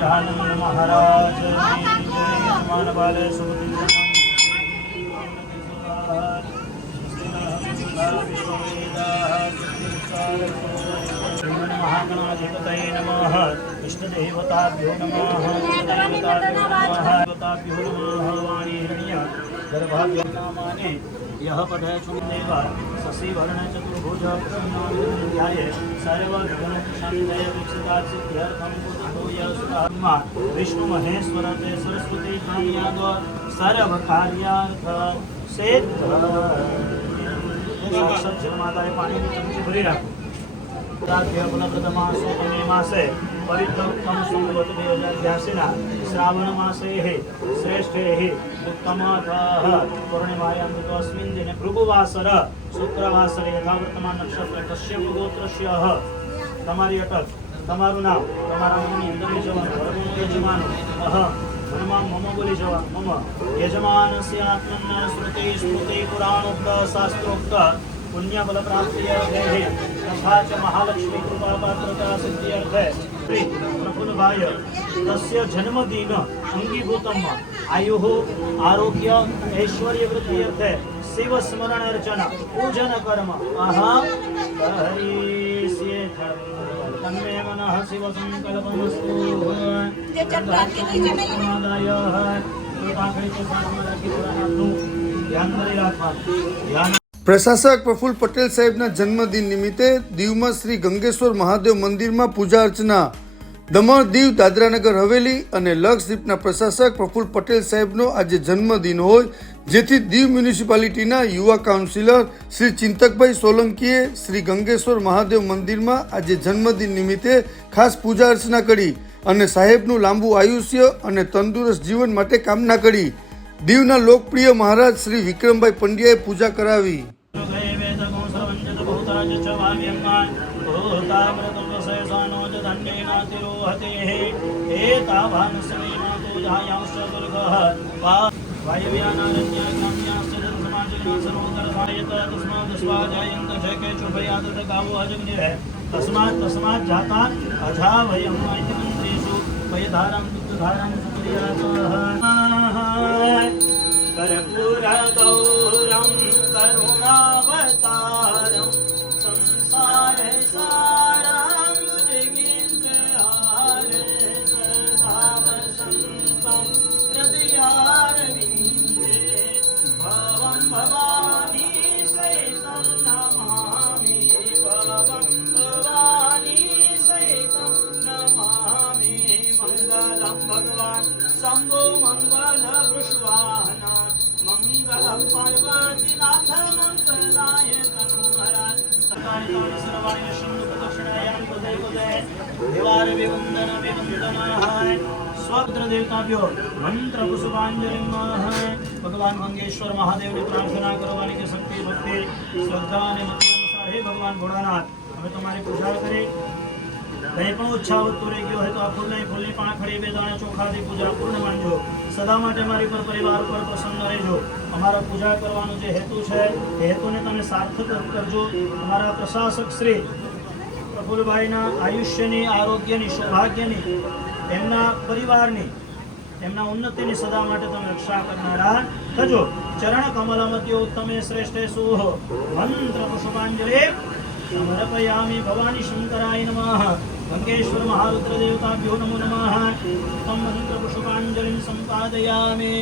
गजानन महाराज मानवाल महागणाधिपतये नमः। इष्टदेवताभ्यो नमः। देवताभ्यो नमः। वाणी हिरण्य गर्भाभ्यनामाने यः पठय सुदेव शशिवर्ण चतुर्भुज प्रसन्नाय सर्वविघ्नोपशान्तये विक्षितासिद्ध्यर्थं कुतो यस्तात्मा विष्णु महेश्वर ते सरस्वती कामयाद सर्वकार्यार्थ सिद्ध। साक्षात जन्मादाय पाणी चमची भरी राखो। फलप्रदमासोपमे मासे पवित्र उत्तम संवत 2082 श्रावण मासे श्रेष्ठे उत्तमतः पूर्णिमायां अस्मिन् दिने भृगुवासर शुक्रवासरे यथावर्तमान नक्षत्र कश्यप गोत्रस्य તમારી અટક તમારું નામ તમારા નામની અંદરની જવાનું બરાબર યજમાન હનુમાન મમ બોલી જવા મમ યજમાનસ્ય આત્મન સ્મૃતિ સ્મૃતિ પુરાણોક્ત શાસ્ત્રોક્ત पुण्य बल प्राप्ति तथा च महालक्ष्मी कृपा पात्रता सिद्ध्यर्थे श्री प्रफुल्ल भाई तस्य जन्मदिन अंगीभूतम आयुः आरोग्य ऐश्वर्य वृद्ध्यर्थे शिव स्मरण अर्चना पूजन कर्म अहं करिष्ये तन्मे मनः शिव संकल्पमस्तु समादाय कृपाकरी से प्रार्थना की पुराणનું ધ્યાન કરી રાખવાનું। પ્રશાસક પ્રફુલ્લ પટેલ સાહેબના જન્મદિન નિમિત્તે દીવમાં શ્રી ગંગેશ્વર મહાદેવ મંદિરમાં પૂજા અર્ચના। દમણ દીવ દાદરાનગર હવેલી અને લક્ષદ્વીપના પ્રશાસક પ્રફુલ્લ પટેલ સાહેબનો આજે જન્મદિન હોય, જેથી દીવ મ્યુનિસિપાલિટીના યુવા કાઉન્સિલર શ્રી ચિંતકભાઈ સોલંકીએ શ્રી ગંગેશ્વર મહાદેવ મંદિરમાં આજે જન્મદિન નિમિત્તે ખાસ પૂજા અર્ચના કરી અને સાહેબનું લાંબુ આયુષ્ય અને તંદુરસ્ત જીવન માટે કામના કરી। દીવના લોકપ્રિય મહારાજ શ્રી વિક્રમભાઈ પંડ્યાએ પૂજા કરાવી। तस्मात् जाता अजा वयं मंत्रेषु वयधारं दुग्धधारं कर्पूरगौरं करुणावतारं संसारे सारं भुजगेन्द्रहारे सदा वसन्तं हृदयारविन्दे भवं भवानी सहितं नमामि भवं भवानी सहितं नमामि। मङ्गलं भगवान् शम्भो मङ्गल वृषवाहन मङ्गलं पार्वतीनाथ मङ्गलाय तनूहरा सकारितानि सर्वाणि शम्भु प्रदक्षिणायां पदे पदे देवार विवन्दन विवन्दनाय स्वरुद्र देवताभ्यो मंत्र पुष्पांजलि भगवान मंगेश्वर महादेव ने प्रार्थना करवानी की शक्ति भक्ति श्रद्धा ने मत अनुसार हे भगवान भोलानाथ हमें तुम्हारी पूजा करे। कहीं पण उच्छावत रही गयो है तो आप फूलनी पाखड़ी बेदाणे चोखाથી पूजा पूर्ण मानજો। सदा માટે મારી પર પરિવાર પર પ્રસન્ન રહેજો। અમારા પૂજા કરવાનો જે હેતુ છે એ હેતુને તમે સાર્થક કરજો। અમારા પ્રશાસક શ્રી પ્રફુલ્લભાઈના આયુષ્યની આરોગ્યની સૌભાગ્યની એમના પરિવારની એમના ઉન્નતિની સદા માટે તમે રક્ષા કરનારા થજો। ચરણ કમલમત્યો ઉત્તમે શ્રેષ્ઠે સુહ મંત્ર પુષ્પાંજલિ समर्पयामि। भवानी शंकराय नमः। गंगेश्वर महारुद्र देवताभ्यो नमो नमः। तम मंत्र पुष्पांजलिं संपादयामि।